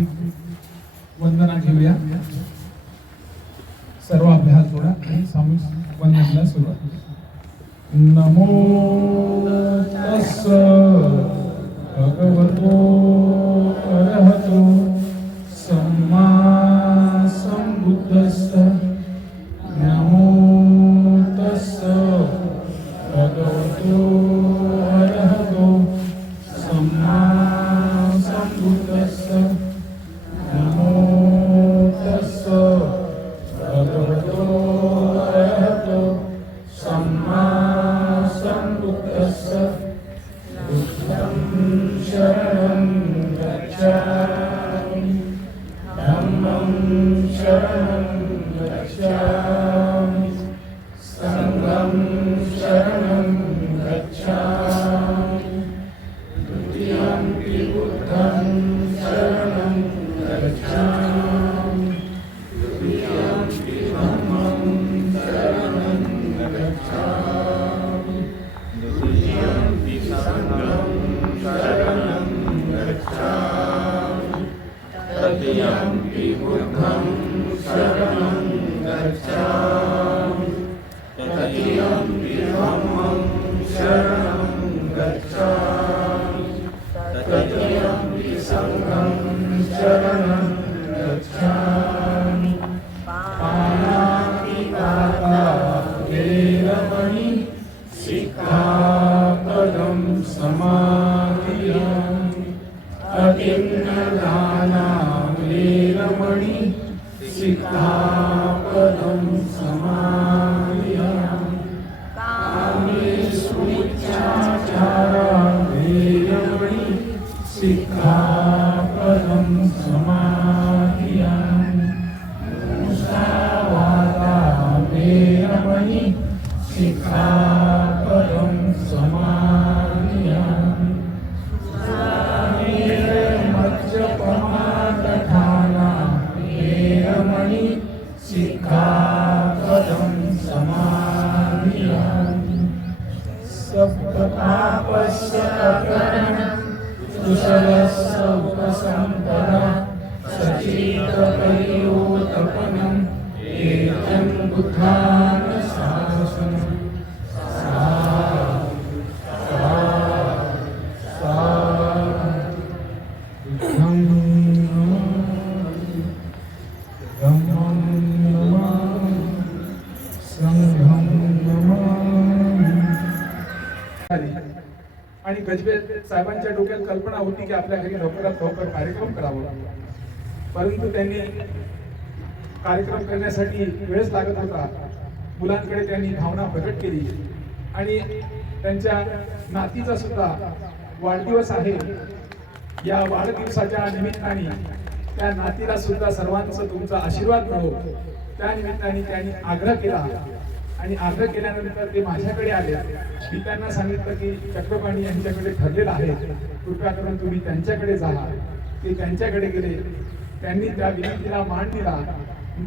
सामूहिक वंदना घेऊया. सर्व अभ्यास जोडा आणि सामूहिक वंदनेला सुरुवात. नमो तस्स भगवतो अरहतो सम्मा संबुद्धस्स. नमो तस्स भगवतो अरहतो सम्मा संबुद्धस्स. नमो तस्स भगवतो अरहतो सम्मा संबुद्धस्स. बुद्धं शरणं गच्छामि धम्मं शरणं गच्छामि संघं शरणं गच्छामि. द्वितीयंपि बुद्धं शरणं गच्छामि. तृतीयंपि धम्मं शरणं गच्छामि. तृतीयंपि संघं शरणं गच्छामि. तृतीयंपि बुद्धं शरणं गच्छामि. तृतीयंपि धम्मं शरणं गच्छामि. तृतीयंपि संघं शरणं गच्छामि. पाणातिपाता वेरमणि सिक्खापदं समादियामि. अतिन्नदाना वेरमणि सिक्खापदं समादियामि. कामेषु मिथ्याचारा वेरमणि सिक्खापदं समादियामि. मुसावादा वेरमणि सिक्खापदं समादियामि. मज्जपमादधाना वेरमणि सिक्खापदं समादियामि. सप्तपापस्य अपहरणं कुशलस्य उपसम्पदा सचेतपरियोतपनम् एतं बुद्धानुशासनम्. बुद्धं नमामि, धम्मं नमामि, संघं नमामि. आणि गजबे साहेबांच्या डोक्यात कल्पना होती की आपल्या घरी लवकरात लवकर कार्यक्रम करावा, परंतु त्यांनी कार्यक्रम करण्यासाठी वेळच लागत होता. मुलांकडे त्यांनी भावना प्रकट केली आणि त्यांच्या नातीचा सुद्धा वाढदिवस आहे. या वाढदिवसाच्या निमित्ताने त्या नातीला सुद्धा सर्वांचा तुमचा आशीर्वाद मिळो, त्या निमित्ताने त्यांनी आग्रह केला. आणि आग्रह केल्यानंतर ते माझ्याकडे आले. मी त्यांना सांगितलं की चक्रपाणी यांच्याकडे ठरलेलं आहे, कृपया करून तुम्ही त्यांच्याकडे जा. ते त्यांच्याकडे गेले. त्यांनी त्या विनंतीला मान दिला.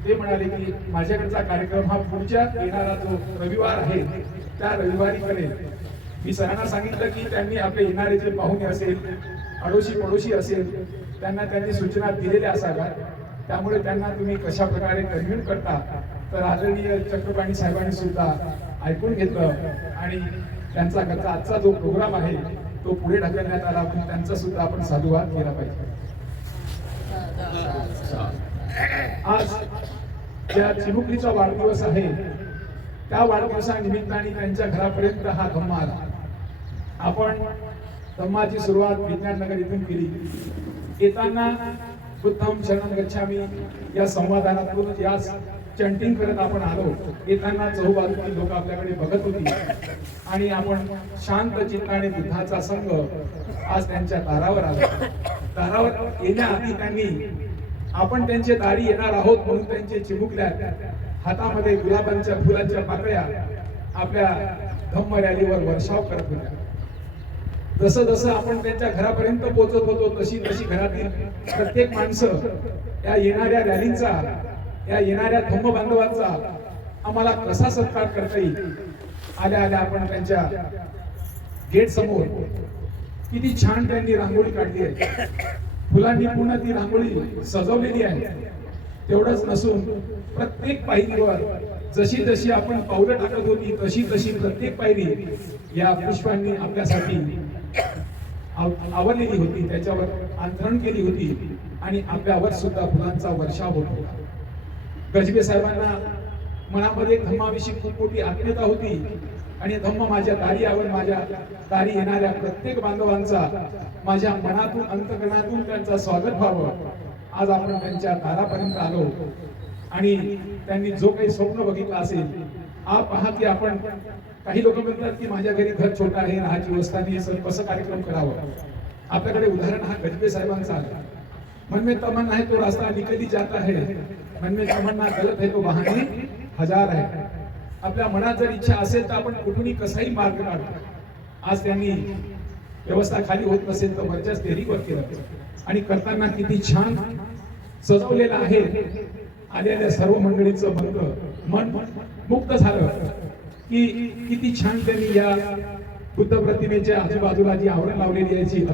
ते म्हणाले की माझ्याकडचा कार्यक्रम हा पुढच्या येणारा जो रविवार आहे त्या रविवारी करेल. मी सरांना सांगितलं की त्यांनी आपले येणारे जे पाहुणे असेल, अडोशी पडोशी असेल, त्यांनी सूचना दिलेल्या असाव्यात. त्यामुळे त्यांना तुम्ही कशा प्रकारे कन्व्हिन्स करता. तर आदरणीय चक्रपाणी साहेबांनी सुद्धा ऐकून घेतलं आणि त्यांचा आजचा जो प्रोग्राम आहे तो पुढे ढकलण्यात आला. पण त्यांचा सुद्धा आपण साधुवाद केला पाहिजे. आज ज्या चिमुकलीचा वाढदिवस आहे त्या वाढदिवसानिमित्ताने त्यांच्या घरापर्यंत हा धम्मा आला. आपण धम्माची सुरुवात विज्ञान नगर इथून केली. येताना बुद्धं शरणं गच्छामी या संवादानातून या चंटिंग करत आपण आलो. येताना चहूबाजूची लोक आपल्याकडे बघत होती आणि आपण शांत चित्ताने बुद्धाचा संघ आज त्यांच्या दारावर आला. दारावर येण्याआधी त्यांनी आपण त्यांचे दारी येणार आहोत म्हणून त्यांचे चिमुकल्या हातामध्ये गुलाबांच्या फुलांच्या पाकळ्या आपल्या धम्म रॅलीवर वर्षाव करत होत्या. जसं जसं आपण त्यांच्या घरापर्यंत पोहोचत होतो तशी तशी घरातील प्रत्येक माणसं या येणाऱ्या रॅलीचा, या येणाऱ्या धम्म बांधवांचा आम्हाला कसा सत्कार करता येईल. आल्या आल्या आपण त्यांच्या गेट समोर किती छान त्यांनी रांगोळी काढली आहे. फुलांनी पूर्ण ती रांगोळी सजवलेली आहे. तेवढंच नसून प्रत्येक पायरीवर जशी जशी आपण पावलं टाकत होती तशी तशी प्रत्येक पायरी या पुष्पांनी आपल्यासाठी आवरलेली होती, त्याच्यावर अंथरण केली होती आणि आपल्यावर सुद्धा फुलांचा वर्षाव होतो. गजबे साहेबांना मनामध्ये धम्माविषयी खूप मोठी आत्मीयता होती आणि धम्म माझ्या दारी यावं, माझ्या दारी येणाऱ्या प्रत्येक बांधवांचा माझ्या मनातून अंतकरणातून त्यांचं स्वागत व्हावं. आज आपण त्यांच्या दारापर्यंत आलो आणि त्यांनी जो काही स्वप्न बघितलं असेल, पहा की आपण काही लोक म्हणतात की माझ्या घरी घर छोटा आहे, राहायची व्यवस्था नाही, सर कसं कार्यक्रम करावं. आपल्याकडे उदाहरण हा गजबे साहेबांचा आहे. मन में तमन्ना है तो रास्ता निकल ही जाता है, मन में तमन्ना गलत है तो बहाने हजार है. आपल्या मनात जर इच्छा असेल तर आपण कुठूनही कसाही मार्ग काढतो. आज त्यांनी व्यवस्था खाली होत नसेल तर वरच्या स्टेरिंगवर केलं आणि करताना किती छान सजवलेलं आहे. आलेल्या सर्व मंडळीचं मन मुक्त झालं की किती छान त्यांनी या बुद्ध प्रतिमेच्या आजूबाजूला जी आवरण लावलेली आहे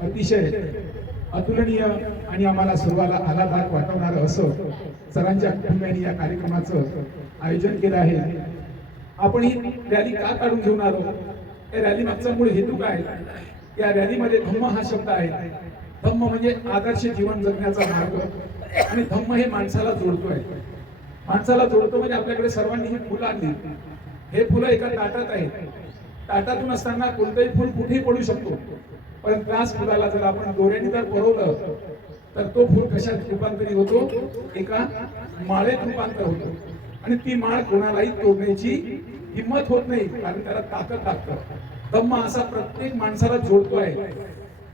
अतिशय अतुलनीय आणि आम्हाला सर्वाला आलादायक वाटवणारं असं सरांच्या कुटुंबियांनी या कार्यक्रमाचं आयोजन केलं आहे. आपण ही रॅली का काढून घेऊन आलो, या रॅली मागचा मूळ हेतू काय? या रॅलीमध्ये धम्म हा शब्द आहे. धम्म म्हणजे आदर्श जीवन जगण्याचा मार्ग आणि धम्म हे माणसाला जोडतोय. माणसाला जोडतो म्हणजे आपल्याकडे सर्वांनी ही फुलं आणली. हे फुलं एका ताटात आहेत. ताटातून असताना कोणतंही फुल कुठेही पडू शकतो, पण त्याच फुलाला जर आपण दोऱ्याने जर पळवलं तर तो फुल कशात रूपांतरित होतो? एका माळेत रूपांतर होतो आणि ती माळ कोणालाही तोडण्याची हिंमत होत नाही, कारण त्याला ताकद लागतं. धम्म असा प्रत्येक माणसाला जोडतो आहे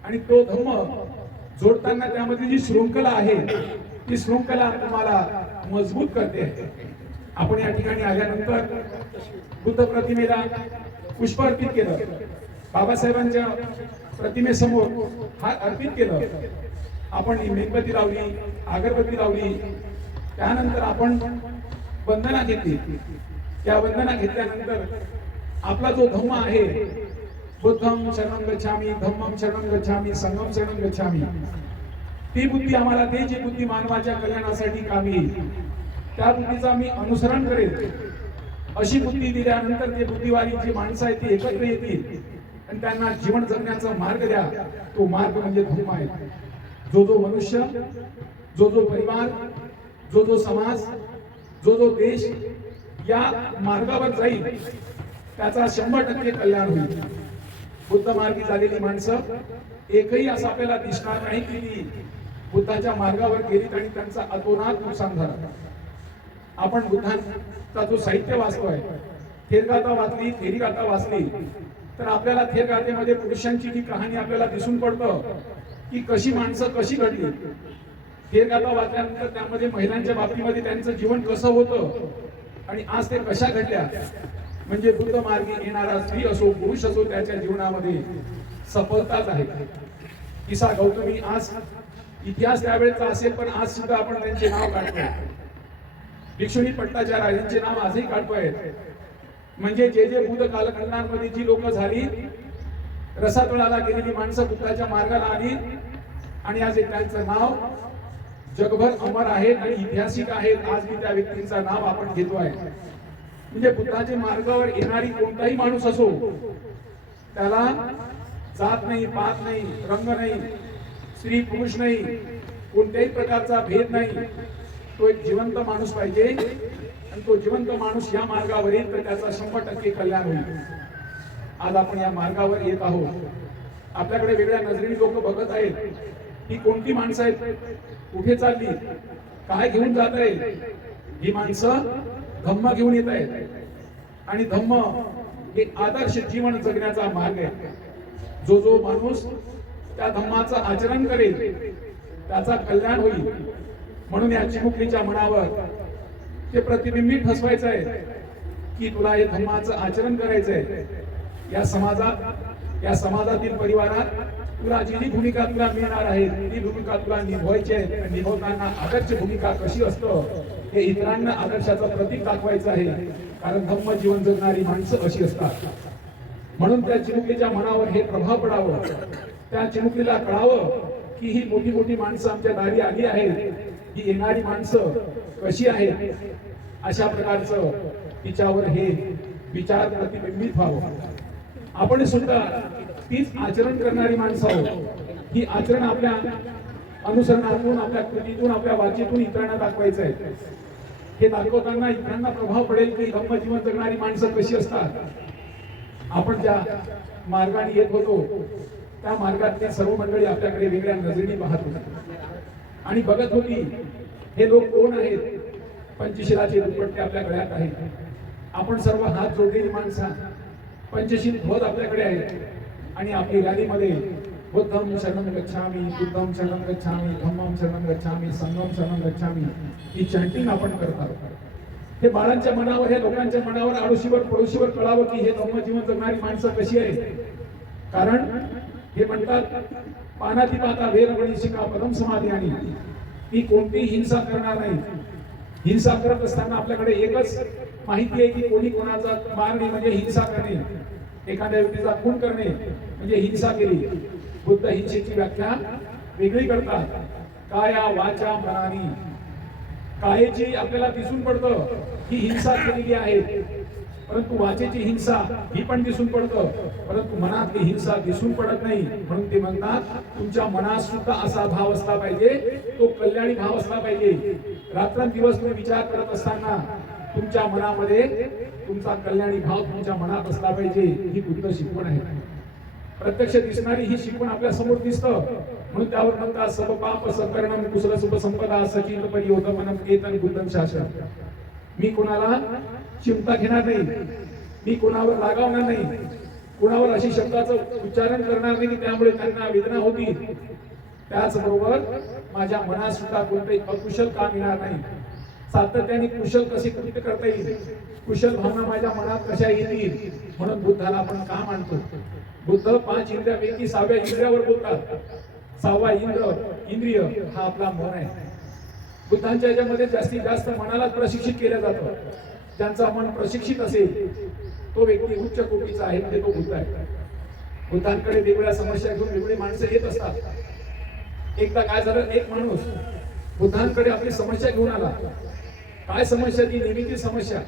आणि तो धम्म जोडताना त्यामध्ये जी शृंखला आहे ती शृंखला तुम्हाला मजबूत करते. आपण या ठिकाणी आल्यानंतर बुद्ध प्रतिमेला पुष्प अर्पित केलं, बाबासाहेबांच्या प्रतिमेसमोर हात अर्पित केलं, आपण मेणबत्ती लावली, अगरबत्ती लावली, त्यानंतर आपण वंदना घेतली. या वंदना घेतल्यानंतर आपला जो धम्म आहे, बुद्धं शरणं गच्छामि, धम्मं शरणं गच्छामि, संघं शरणं गच्छामि, ती बुद्धी आम्हाला दे जी बुद्धी मानवाच्या कल्याणासाठी कामी येईल. त्या बुद्धीचा मी अनुसरण करेल. अशी बुद्धी दिल्यानंतर ते बुद्धिवाली जी माणसं आहेत ती एकत्र येतील आणि त्यांना जीवन जगण्याचा मार्ग द्या. तो मार्ग म्हणजे धम्म आहे. जो जो मनुष्य, जो जो परिवार, जो जो समाज, जो जो देश या मार्गावर जाईल त्याचा 100% कल्याण होईल. बुद्ध मार्गी झालेली माणसं एकही असं आपल्याला दिसणार नाही की ती बुद्धाच्या मार्गावर गेलीत आणि त्यांचा अतोनात नुकसान झालं. आपण बुद्धांचा जो साहित्य वाचतोय, थेरगाथा वाचली, थेरीगाथा वाचली तर आपल्याला थेरगाथेमध्ये पुरुषांची जी कहाणी आपल्याला दिसून पडतं की कशी माणसं कशी घडली. थेरगाथा वाचल्यानंतर त्यामध्ये महिलांच्या बाबतीमध्ये त्यांचं जीवन कसं होतं आणि आज ते कशा घडल्या. म्हणजे बुद्ध मार्गी येणारा स्त्री असो पुरुष असो त्याच्या जीवनामध्ये सफलताच आहे. किसा गौतमी आज इतिहास त्यावेळेचा असेल पण आज सुद्धा आपण त्यांचे नाव काढतोय. भिक्षुणी पट्टाचार्य यांचे नाव आजही काढतोय. म्हणजे जे जे बुद्ध कालखंडांमध्ये जी लोक झाली, रसातळाला गेलेली माणसं बुद्धाच्या मार्गाला आली आणि आज त्यांचं नाव जगभर अमर आहेत आणि ऐतिहासिक आहेत. आज मी त्या व्यक्तींचं नाव आपण घेतोय. म्हणजे बुद्धाच्या मार्गावर येणारी कोणताही माणूस असो त्याला जात नाही, पात नाही, रंग नाही, स्त्री पुरुष नाही, कोणत्याही प्रकारचा भेद नाही. तो एक जिवंत माणूस पाहिजे आणि तो जिवंत माणूस या मार्गावर येईल तर त्याचा 100% कल्याण होईल. आज आपण या मार्गावर येत आहोत. आपल्याकडे वेगळ्या नजरेने लोक बघत आहेत ही कोणती माणसं आहेत, कुठे चालली, काय घेऊन जात आहे. ही माणसं धम्म घेऊन येत आहेत आणि धम्म हे आदर्श जीवन जगण्याचा मार्ग आहे. जो जो माणूस त्या धम्माचं आचरण करेल त्याचा कल्याण होईल. म्हणून या चिमुकलीच्या मनावर ते प्रतिबिंबित ठसवायचं आहे की तुला हे धम्माचं आचरण करायचंय. या समाजातील परिवारात तुला जी भूमिका तुला मिळणार आहे ती भूमिका तुला निभवायची आहे. निभवताना आदर्श भूमिका कशी असतं हे इतरांना आदर्शाचं प्रतीक दाखवायचं आहे. कारण धम्म जीवन जगणारी माणसं अशी असतात. म्हणून त्या चिमुकलीच्या मनावर हे प्रभाव पडावं, त्या चिमुकलीला कळावं की ही मोठी मोठी माणसं आमच्या दारी आली आहेत, ही येणारी माणसं कशी आहेत, अशा प्रकारचं तिच्यावर हे विचार प्रतिबिंबित व्हावं. आपण सुद्धा तीच आचरण करणारी माणसं आहोत. ही आचरण आपल्या अनुसरणातून, आपल्या कृतीतून, आपल्या वाचेतून इतरांना दाखवायचं आहे. हे दाखवताना इतरांना प्रभाव पडेल की धम्मजीवन जगणारी माणसं कशी असतात. आपण ज्या मार्गाने येत होतो त्या मार्गातली सर्व मंडळी आपल्याकडे वेगळ्या नजरेने पाहत होती आणि बघत होती हे लोक कोण आहेत. पंचशिलाचे दुपट्टे आपल्या गळ्यात आहेत. आपण सर्व हात जोडलेली माणसं, पंचशील ध्वज आपल्याकडे आहेत आणि आपली रॅलीमध्ये बुद्धं शरणं गच्छामि, बुद्धं शरणं गच्छामि, धम्मं शरणं गच्छामि, संघं शरणं गच्छामि ही चॅन्टिंग आपण करत आहोत. हे बाळांच्या मनावर, हे लोकांच्या मनावर, आडोशीवर पडोशीवर कळावं की हे धम्मजीवन जगणारी माणसं कशी आहेत. कारण हे म्हणतात पानाती पाता वेरमणी शिका पदम समाधी आणि ती कोणतीही हिंसा करणार नाही. हिंसा करत असताना आपल्याकडे एकच माहिती आहे की कोणी कोणाचा मारणे म्हणजे हिंसा करणे, एखाद्या व्यक्तीचा खून करणे म्हणजे हिंसा केली. बुद्ध हिंसेची व्याख्या वेगळी करतात. काया वाचा मनानी, कायेची आपल्याला दिसून पडतं ही हिंसा केलेली आहे, परंतु वाचेची हिंसा ही पण दिसून पडतं, परंतु मनातली हिंसा दिसून पडत नाही. म्हणून ते म्हणतात तुमच्या मनात सुद्धा असा भाव असला पाहिजे, तो कल्याणी भाव असला पाहिजे. रात्रंदिवस तुम्ही विचार करत असताना तुमच्या मनामध्ये तुमचा कल्याणी भाव तुमच्या मनात असला पाहिजे. ही बुद्ध शिकवण आहे. प्रत्यक्ष दिसणारी ही शिकवण आपल्या समोर दिसतं. म्हणून त्यावर म्हणतात सब पाप सकरणम कुशल शुभ संपदा सचित परियोगमनम केतन बुद्धं शासन. मी कोणाला चिंता घेणार नाही, मी कोणावर रागावणार नाही, कोणावर अशी शब्दाचं उच्चारण करणार नाही की त्यामुळे त्यांना वेदना होती. त्याचबरोबर माझ्या मनात सुद्धा कोणतेही अकुशल काम येणार नाही. सातत्याने कुशल कसे कृत्य करता येईल, कुशल भावना माझ्या मनात कशा येतील. म्हणून बुद्धाला आपण का मानतो. बुद्ध 5 इंद्रियापैकी 6व्या इंद्रियावर बोलतात. 6वा इंद्रिय हा आपला मन आहे. बुद्धांच्या याच्यामध्ये जास्तीत जास्त मनाला प्रशिक्षित केलं जातं. ज्यांचा मन प्रशिक्षित असेल तो व्यक्ती उच्च कोटीचा आहे, म्हणजे तो बुद्ध आहे. बुद्धांकडे वेगवेगळ्या समस्या घेऊन वेगवेगळी माणसं येत असतात. एकदा काय झालं, एक माणूस बुद्धांकडे आपली समस्या घेऊन आला. काय समस्या? ती नेहमीची समस्या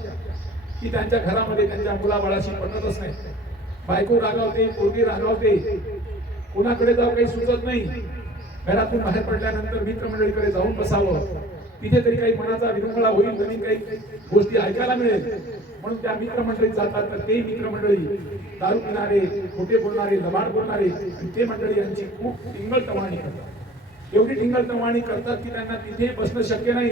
की त्यांच्या घरामध्ये त्यांच्या मुलाबाळाशी पटतच नाही. बायको रागावते, पोरगी रागावते, कोणाकडे जाऊ काही सुचत नाही. घरातून बाहेर पडल्यानंतर मित्रमंडळीकडे जाऊन बसावं, तिथे तरी काही मनाचा विरंगुळा होईल, नवीन काही गोष्टी ऐकायला मिळेल. म्हणून त्या मित्रमंडळीत जातात. तर ते मित्रमंडळी दारू पिणारे, खोटे बोलणारे, लबाड बोलणारे, आणि ते मंडळी यांची खूप टिंगल करतात. एवढी टिंगल करतात की त्यांना तिथे बसणं शक्य नाही.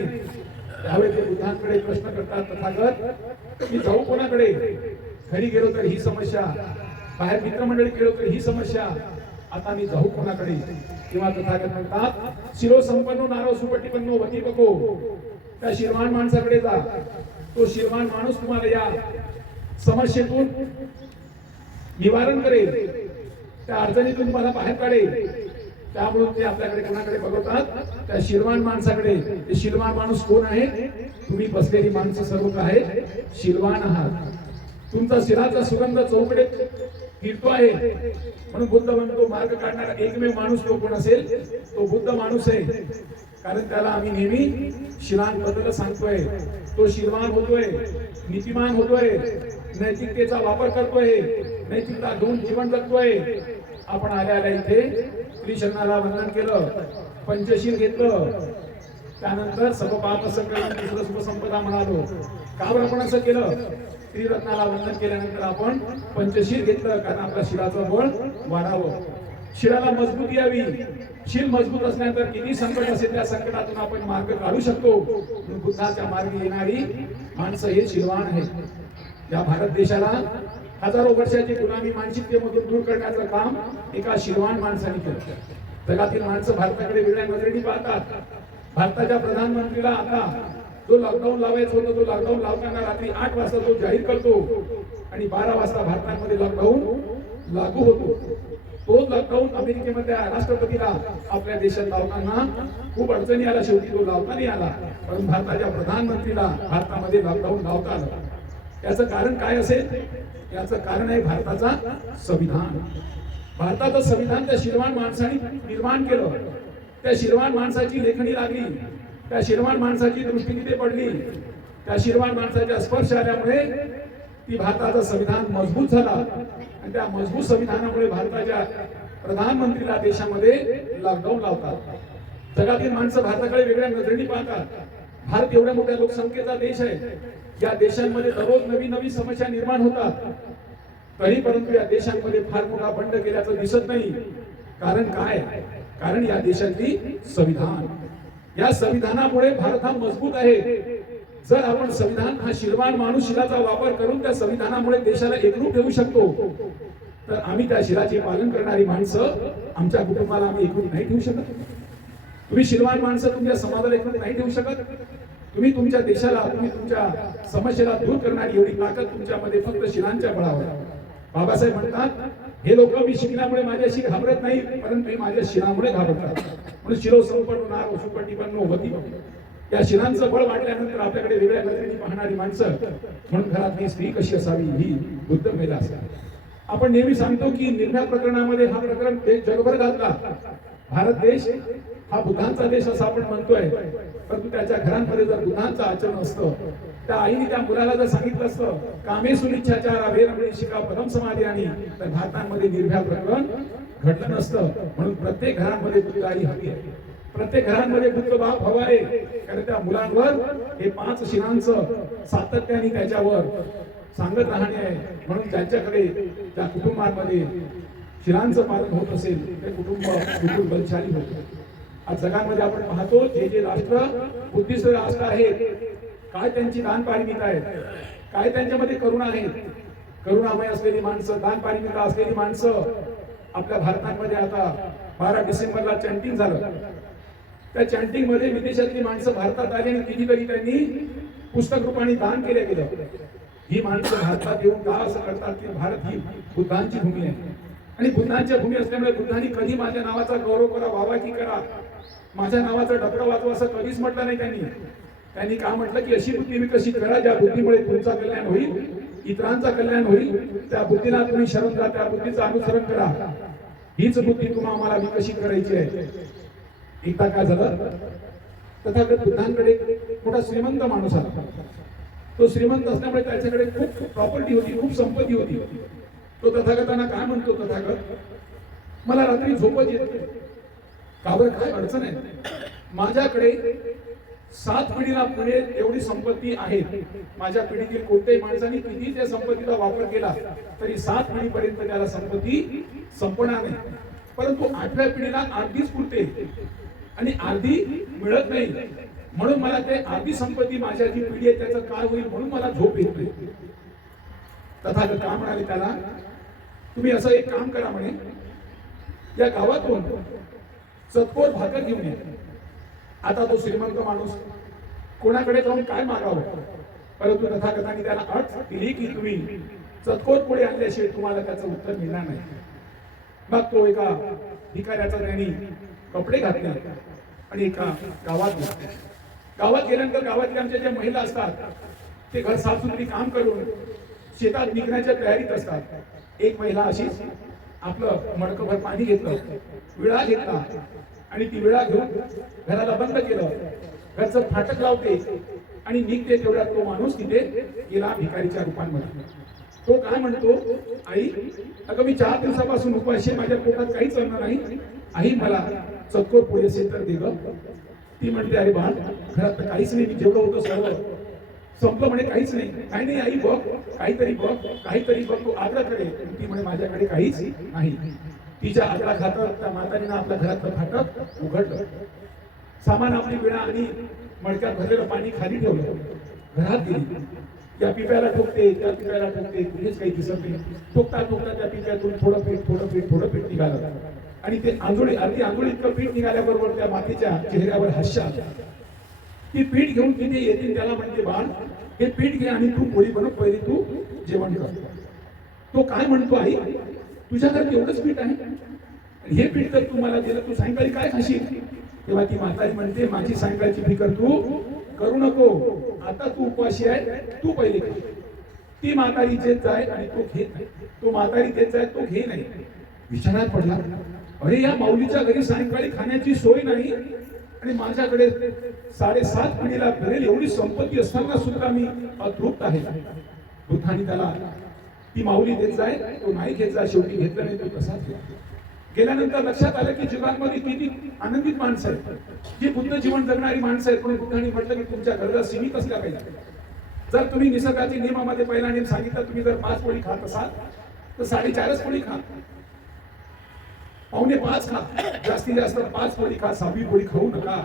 त्यावेळी ते बुद्धांकडे प्रश्न करतात, तथागत मी जाऊ कोणाकडे? घरी गेलो तर ही समस्या, बाहेर मित्रमंडळी गेलो तर ही समस्या, आता मी जाऊ कोणाकडे? तेव्हा तथागत म्हणतात शिरो संपन्नो नारो सुपटिपन्नो वती बको. त्या शिरवान माणसाकडे जा. तो शिरवान माणूस तुम्हाला या समस्येतून निवारण करेल, त्या अडचणीतून तुम्हाला बाहेर काढेल. त्यामुळे ते आपल्याकडे कोणाकडे बघतात? त्या शिरवान माणसाकडे. ते शिरवान माणूस कोण आहे? तुम्ही बसलेली माणसं सर्व काय शिरवान आहात. तुमचा शिराचा सुगंध चौकडेत फिरतो आहे. म्हणून बुद्ध म्हणतो मार्ग काढणारा एकमेव माणूस तो कोण असेल? तो बुद्ध माणूस आहे. कारण त्याला आम्ही नेहमी शिरांबद्दल सांगतोय. तो शिरवान होतोय, नीतिमान होतोय, नैतिकतेचा वापर करतोय, नैतिकता घेऊन जीवन जगतोय. आपण आल्या इथे त्रिशरणाला वंदन केलं, पंचशील घेतलं, त्यानंतर सर्व पाप सकळ शुभ संपदा म्हणालो. का बरं आपण असं केलं? त्रिरत्नाला वंदन केल्यानंतर आपण पंचशील घेतलं, कारण आपल्या शिराचं बळ वाढावं, शिराला मजबूती यावी. शील मजबूत असल्यानंतर किती संकट असेल त्या संकटातून आपण मार्ग काढू शकतो. बुद्धाच्या मार्गी येणारी माणसं हे शिरवान आहेत. या भारत देशाला हजारो वर्षाची गुलामी मानसिकतेमधून दूर करण्याचं काम एका शिरवान माणसाने केलं. जगातील माणसं भारताकडे वेगळ्या नजरेने पाहतात. भारताच्या प्रधानमंत्रीला आता जो लॉकडाऊन लावायचं होतं, तो लॉकडाऊन लावताना रात्री 8 वाजता तो जाहीर करतो आणि 12 वाजता भारतामध्ये लॉकडाऊन लागू होतो. तो लॉकडाऊन अमेरिकेमध्ये राष्ट्रपतीला आपल्या देशात लावताना खूप अडचणी आला. शेवटी तो लावता नाही आला, पण भारताच्या प्रधानमंत्रीला भारतामध्ये लॉकडाऊन लावता आलं. याचं कारण काय असेल? याचं कारण आहे भारताचा संविधान. भारताचं संविधान त्या शिरवान माणसाने निर्माण केलं. त्या शिरवान माणसाची लेखणी लागली, त्या शिरवान माणसाची दृष्टी तिथे पडली, त्या शिरवान माणसाच्या स्पर्श आल्यामुळे ती भारताचं संविधान मजबूत झाला आणि त्या मजबूत संविधानामुळे भारताच्या प्रधानमंत्रीला देशामध्ये लॉकडाऊन लावतात. जगातील माणसं भारताकडे वेगळ्या नजरेने पाहतात. भारत एवढ्या मोठ्या लोकसंख्येचा देश आहे. या देशांमध्ये दररोज नवीन नवीन समस्या निर्माण होतात. तरी परंतु या देशांमध्ये फार मोठा बंड केल्याचं दिसत नाही. कारण काय? कारण या देशातली संविधान, या संविधानामुळे भारत हा मजबूत आहे. जर आपण संविधान हा शिरवान माणूस शिलाचा वापर करून त्या संविधानामुळे देशाला एकरूप ठेवू शकतो, तर आम्ही त्या शिलाचे पालन करणारी माणसं आमच्या कुटुंबाला आम्ही एकरूप नाही ठेवू शकत. तुम्ही शिरवान माणसं तुमच्या समाजाला एकरूप नाही ठेवू शकत. तुम्ही तुमच्या देशाला, तुम्ही तुमच्या समस्येला दूर करणारी एवढी ताकद तुमच्यामध्ये फक्त शिलांच्या बळावर. बाबासाहेब म्हणतात, हे लोक मी शिकल्यामुळे माझ्याशी घाबरत नाही, परंतु हे माझ्या शिलामुळे घाबरतात. म्हणून शिरो संपन्न नार सुपटी पण होती. या शिलांचं बळ वाढल्यानंतर आपल्याकडे वेगळ्या नजरेने पाहणारी माणसं, म्हणून घरातली स्त्री कशी असावी ही बुद्ध महिला असावी. आपण नेहमी सांगतो की निर्भया प्रकरणामध्ये हा प्रकरण जगभर घातला. भारत देश हा बुद्धांचा देश असं आपण म्हणतोय, परंतु त्याच्या घरांमध्ये जर बुद्धांचं आचरण असतं, त्या आईने त्या मुलाला जर सांगितलं असतं कामे सुनिच्छाचार वेरमणी शिका पदम समाधी आणि, तर भारतामध्ये निर्भया प्रकरण घडलं नसतं. म्हणून प्रत्येक घरामध्ये बुद्ध आई हवी आहे, प्रत्येक घरांमध्ये बुद्ध बाप हवा आहे. कारण त्या मुलांवर हे 5 शिलांचं सातत्याने त्याच्यावर सांगत राहणे आहे. म्हणून ज्यांच्याकडे त्या कुटुंबांमध्ये शिलांचं पालन होत असेल ते कुटुंब बलशाली होते. आज जगामध्ये आपण पाहतो जे राष्ट्र बुद्धिस्ट राष्ट्र आहेत, काय त्यांची दानपारमिता आहे, काय त्यांच्यामध्ये करुणा आहे. करुणामय असलेली माणसं, दानपारमिता असलेली माणसं आपल्या भारतामध्ये. आता 12 डिसेंबरला चॅन्टिंग झालं. त्या चॅन्टिंग मध्ये विदेशातली माणसं भारतात आली आणि कितीतरी त्यांनी पुस्तक रूपाने दान केलं गेलं. ही माणसं भारतात येऊन का असं करतात की भारत ही बुद्धांची भूमी आहे आणि बुद्धांच्या भूमी असल्यामुळे बुद्धांनी कधी माझ्या नावाचा गौरव करा, वावाकी करा, माझ्या नावाचा डबडा वाचवा असं कधीच म्हटलं नाही त्यांनी. त्यांनी का म्हटलं की अशी बुद्धी विकसित करा ज्या बुद्धीमुळे तुमचं कल्याण होईल, इतरांचं कल्याण होईल. त्या बुद्धीला तुम्ही शरण जा, त्या बुद्धीचं अनुसरण करा. हीच बुद्धी तुम्हाला आम्हाला विकसित करायची आहे. एकदा काय झालं, तथागत बुद्धांकडे मोठा श्रीमंत माणूस आला. तो श्रीमंत असल्यामुळे त्याच्याकडे खूप प्रॉपर्टी होती, खूप संपत्ती होती. तो तथागतांना काय म्हणतो, तथागत मला रात्री झोपच येत नाही. का बरं, काय अडचण आहे? माझ्याकडे 7 पिढीला पुढे एवढी संपत्ती आहे. माझ्या पिढीतील कोणत्याही माणसाने किती त्या संपत्तीचा वापर केला तरी 7 पिढीपर्यंत त्याला संपत्ती संपणार नाही. परंतु 8व्या पिढीला अर्धीच पुरते आणि अर्धी मिळत नाही. म्हणून मला ते अर्धी संपत्ती माझ्या जी पिढी आहे त्याचं काय होईल म्हणून मला झोप येत नाही. तथागत का म्हणाले त्याला, तुम्ही असं एक काम करा म्हणे, या गावातून चतकोर भाकर घेऊन या. आता तो श्रीमंत माणूस कोणाकडे जाऊन काय मागावं, परंतु तथागतांनी त्याला अट दिली की तुम्ही चतकोर पुढे आणल्याशिवाय तुम्हाला त्याचं उत्तर मिळणार नाही. मग तो एका भिकाऱ्याचा त्यांनी कपडे घातले आणि एका गावात गेला. गावात गेल्यानंतर गावातले आमच्या ज्या महिला असतात ते घर साफसुथरी काम करून शेतात निघण्याच्या तयारीत असतात. एक महिला अशीच आपलं मडकभर पाणी घेतलं, विळा घेतला आणि ती विळा घेऊन घराला बंद केलं, घरचं फाटक लावते आणि निघते. तेवढ्यात तो माणूस तिथे गेला भिकारीच्या रूपांमध्ये. तो काय म्हणतो, आई अगं मी 4 दिवसापासून उपाशी, माझ्या पोटात काहीच अन्न नाही, आई मला चतकोर पोळी असेल तर दे ग. ती म्हणते, अरे बाळ घरात तर काहीच नाही, मी जेवढं होतं सर्व संपलं म्हणे, काहीच नाही. काही नाही आई, बघ काहीतरी बघ, काहीतरी बघ. तो आग्रह करे. ती म्हणे माझ्याकडे काहीच नाही. तिच्या आग्रह खातर त्या म्हातारीनं आपल्या घरातलं फाटक उघडलं, सामान आपली विळा आणि मडक्यात भरलेलं पाणी खाली ठेवलं, घरात गेली. त्या पिप्याला ठोकते, त्या पिप्याला ठोकते, कुणीच काही दिसत नाही. ठोकता ठोकता त्या पिप्यातून थोडं पीठ निघालं आणि ते आंधुळी, अर्धी आंधुळी इतकं पीठ निघाल्याबरोबर त्या मातेच्या चेहऱ्यावर हास्य आला. ती पीठ घेऊन तिथे येते, त्याला म्हणते, बाळ हे पीठ घे आणि तू पोळी बनव, पहिले तू जेवण कर. तो काय म्हणतो, आई तुझ्या घरात एवढंच पीठ आहे, हे पीठ जर तू मला दिलं तू सायंकाळी काय खाशील? तेव्हा ती म्हातारी म्हणते, माझी सायंकाळची फिकर तू करू नको, आता तू उपाशी आहे, तू पहिले खा. ती म्हातारी देत जाय आणि तो घेत नाही, तो म्हातारी देत जाय, तो घे नाही. विचारात पडला, अरे या माऊलीच्या घरी सायंकाळी खाण्याची सोय नाही आणि माझ्याकडे 7.5 पिढीला फिरेल एवढी संपत्ती असताना सुद्धा मी अतृप्त आहे. बुद्धाने त्याला ती माऊली देत जाय, तो नाही घेत जा. शेवटी घेतलं नाही, तो तसाच गेला. गेल्यानंतर लक्षात आलं की जगामध्ये किती आनंदित माणसं आहेत, जी बुद्ध जीवन जगणारी माणसं आहेत. पण बुद्धाने म्हटलं की तुमच्या गरजा सीमित असल्या पाहिजे. जर तुम्ही निसर्गाच्या नियमामध्ये पहिला नियम सांगितलं, तुम्ही जर 5 पोळी खात असाल तर 4.5 पोळी खा, 4.5 खा, जास्तीत जास्त 5 पोळी खा, 6वी पोळी खाऊ नका.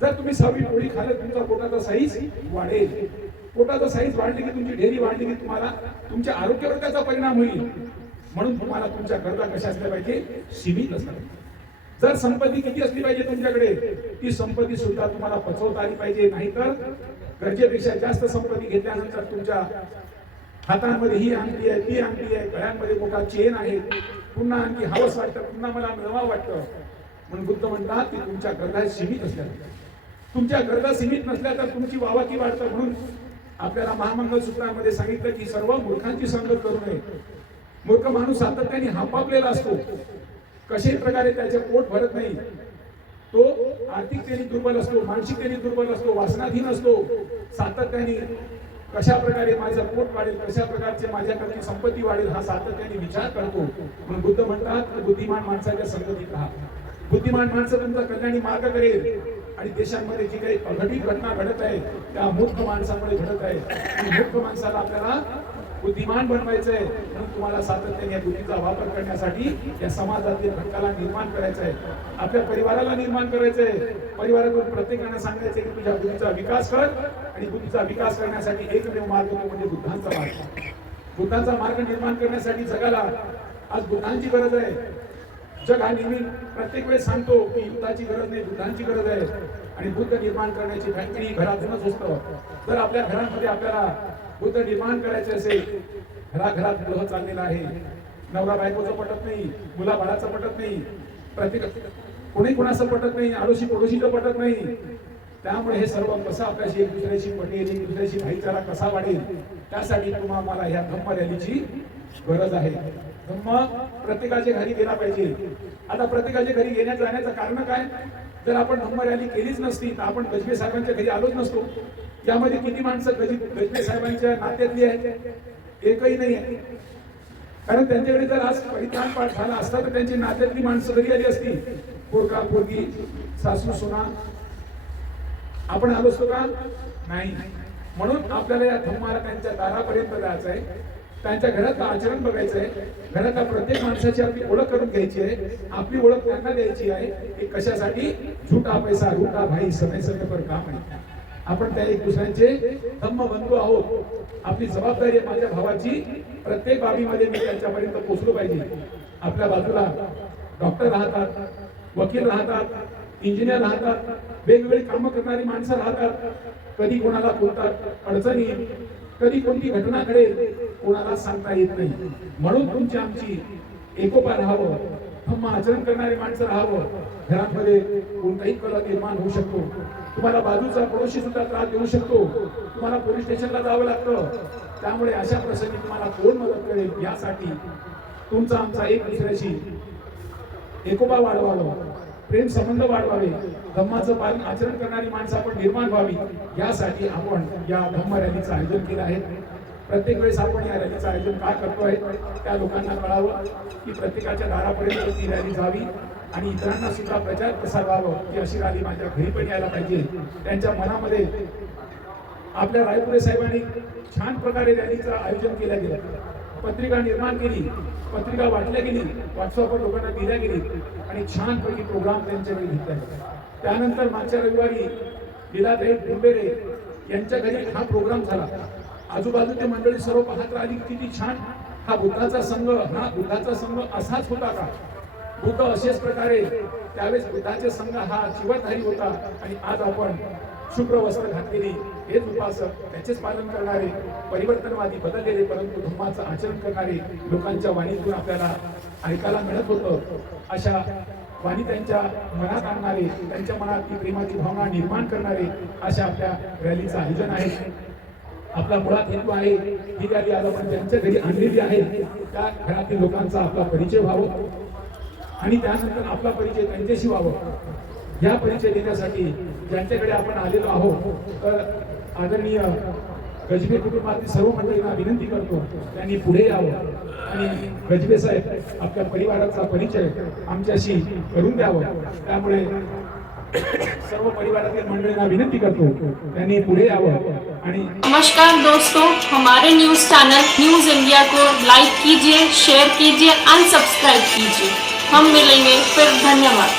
जर तुम्ही 6वी पोळी खाल्लं तुमचा पोटाचा साईज वाढेल. पोटाचा साईज वाढली की तुमची ढेरी वाढली की तुम्हाला तुमच्या आरोग्यावर त्याचा परिणाम होईल. म्हणून तुम्हाला तुमच्या गरजा कशा असल्या पाहिजे, सीमित असल्या पाहिजे. जर संपत्ती किती असली पाहिजे तुमच्याकडे, ती संपत्ती सुद्धा तुम्हाला पचवता आली पाहिजे. नाहीतर गरजेपेक्षा जास्त संपत्ती घेतल्यानंतर तुमच्या हातांमध्ये ही अंगठी आहे, ती अंगठी आहे, गळ्यांमध्ये मोठा चेन आहे, पुन्हा आणखी हवस वाटतं, पुन्हा मला मिळवावं वाटतं. म्हणून बुद्ध म्हणतात की तुमच्या गरजा सीमित असल्या पाहिजे. तुमच्या गरजा सीमित नसल्या तर तुमची वावाकी वाढतं. म्हणून आपल्याला महामंगल सूत्रामध्ये सांगितलं की सर्व मूर्खांची संगत करू नये. मूर्ख माणूस सातत्याने हापापलेला असतो, कशाही प्रकारे त्याचे पोट भरत नाही, तो आर्थिकतेने दुर्बल असतो, मानसिकतेने दुर्बल असतो, वासनाधीन असतो. सातत्याने कशा प्रकारे माझं पोट वाढेल, कशा प्रकारचे माझ्याकडची संपत्ती वाढेल हा सातत्याने विचार करतो. म्हणून बुद्ध म्हणतात बुद्धिमान माणसाच्या संगतीत राहा. बुद्धिमान माणसं तुमचा कल्याणी मार्ग करेल. आणि देशांमध्ये जी काही अघटित घटना घडत आहे त्या मूर्ख माणसामुळे घडत आहे. आणि मूर्ख माणसाला आपल्याला बुद्धिमान बनवायचं आहे. म्हणून तुम्हाला सातत्याने या बुद्धीचा वापर करण्यासाठी या समाजातील घटकाला निर्माण करायचं आहे, आपल्या परिवाराला निर्माण करायचं आहे. परिवारातून प्रत्येकाने सांगायचं की तुझ्या बुद्धीचा विकास कर. आणि बुद्धीचा विकास करण्यासाठी एकमेव मार्ग तो म्हणजे बुद्धांचा मार्ग. बुद्धांचा मार्ग निर्माण करण्यासाठी जगाला आज बुद्धांची गरज आहे. जग हा नेहमी प्रत्येक वेळेस सांगतो की युद्धाची गरज नाही, बुद्धांची गरज आहे. आणि बुद्ध निर्माण करण्याची फॅक्टरी घरातूनच असतं. जर आपल्या घरांमध्ये आपल्याला बुद्ध निर्माण करायचे असेल, घराघरात ग्रह चाललेला आहे, नवरा बायकोचं पटत नाही, मुला बाळाचं पटत नाही, प्रत्येक कोणी कोणाचं पटत नाही, आडोशी पडोशीचं पटत नाही. त्यामुळे हे सर्व कसं आपल्याशी एक दुसऱ्याशी पटेल, एक दुसऱ्याशी भाईचारा कसा वाढेल, त्यासाठी तुम्हाला मला या धम्म रॅलीची गरज आहे. धम्म प्रत्येकाच्या घरी गेला पाहिजे. आता प्रत्येकाच्या घरी येण्या जाण्याचं कारण काय? जर आपण धम्म रॅली केलीच नसती तर आपण गजबे साहेबांच्या घरी आलोच नसतो. यामध्ये किती माणसं गजबे साहेबांच्या नात्यातली आहेत? एकही नाही आहे. कारण त्यांच्याकडे जर आज परित्राण पाठ झाला असता तर त्यांची नात्यातली माणसं घरी आली असती. पोरगा पोरगी, सासू सुना, आपण आलो असतो का? नाही. म्हणून आपल्याला या धम्माला त्यांच्या दारापर्यंत जायचं आहे, त्यांच्या घरातलं आचरण बघायचं आहे, घरातल्या प्रत्येक माणसाची आपली ओळख करून घ्यायची आहे, आपली ओळख त्यांना द्यायची आहे. हे कशासाठी? झुटा पैसा रूटा भाई समय समय पर काम आहे. आपण त्या एक दुसऱ्यांचे धम्म बंधू आहोत. आपली जबाबदारी आहे माझ्या भावाची, प्रत्येक बाबीमध्ये मी त्यांच्यापर्यंत पोहोचलो पाहिजे. आपल्या बाजूला डॉक्टर राहतात, वकील राहतात, इंजिनियर राहतात, वेगवेगळी कामं करणारी माणसं राहतात. कधी कोणाला कोणता अडचणी, कधी कोणती घटना घडेल कोणाला सांगता येत नाही. म्हणून तुमची आमची एकोपा राहावं, धम्म आचरण करणारी माणसं राहावं. घरामध्ये कोणताही कलह निर्माण होऊ शकतो. तुम्हाला बाजूचा पडोशी सुद्धा त्रास देऊ शकतो. तुम्हाला पोलीस स्टेशनला जावं लागतं. त्यामुळे अशा प्रसंगी तुम्हाला कोण मदत करेल यासाठी तुमचा आमचा एक दुसऱ्याशी एकोपा वाढवावा, प्रेम संबंध वाढवावे, धम्माचं पालन आचरण करणारी माणसं आपण निर्माण व्हावी, यासाठी आपण या धम्म रॅलीचं आयोजन केलं आहे. प्रत्येक वेळेस आपण या रॅलीचं आयोजन का करतोय त्या लोकांना कळावं की प्रत्येकाच्या दारापर्यंत ती रॅली जावी आणि इतरांना सुद्धा प्रचार प्रसार व्हावं की अशी रॅली माझ्या घरी पण यायला पाहिजे. त्यांच्या मनामध्ये आपल्या रायपुरे साहेबांनी छान प्रकारे रॅलीचं आयोजन केलं गेलं, पत्रिका निर्माण केली, पत्रिका वाटल्या गेली, व्हॉट्सअपवर लोकांना दिल्या गेली आणि छानपैकी प्रोग्राम त्यांच्याकडे घेतला गेला. त्यानंतर मागच्या रविवारी लीलाताई डुंबेरे यांच्या घरी हा प्रोग्राम झाला. आजूबाजूची मंडळी सर्व पाहत राहिली किती छान हा बुद्धाचा संघ, हा बुद्धाचा संघ असाच होता का? बुद्ध अशाच प्रकारे त्यावेळेस बुद्धाचे संघ हा जीवनधारी होता आणि आज आपण शुभ्र वस्त्र घातलेली, हेच उपासक, त्याचेच पालन करणारे, परिवर्तनवादी बदललेले परंतु धम्माचं आचरण करणारे लोकांच्या वाणीतून आपल्याला ऐकायला मिळत होतं. अशा वाणी त्यांच्या मनात आणणारे, त्यांच्या मनात प्रेमाची भावना निर्माण करणारे अशा आपल्या रॅलीचं आयोजन आहे. आपला मुळात हेतू आहे ही रॅली आज आपण त्यांच्या घरी आणलेली आहे, त्या घरातील लोकांचा आपला परिचय व्हावा. आणि त्यानंतर आपला परिचय त्यांच्याशी व्हावा. या परिचय देण्यासाठी ज्यांच्याकडे आपण आलेलो आहोत तर आदरणीय गजबे कुटुंबातील सर्व मंडळींना विनंती करतो त्यांनी पुढे यावं आणि गजबे साहेब आपल्या परिवाराचा परिचय आमच्याशी करून द्यावं. त्यामुळे सर्व परिवारातील मंडळींना विनंती करतो त्यांनी पुढे यावं. आणि नमस्कार दोस्तों, हमारे न्यूज चैनल न्यूज इंडिया को लाइक कीजिए, शेयर कीजिए, अनसब्सक्राइब कीजिए. हम मिलेंगे फिर. धन्यवाद.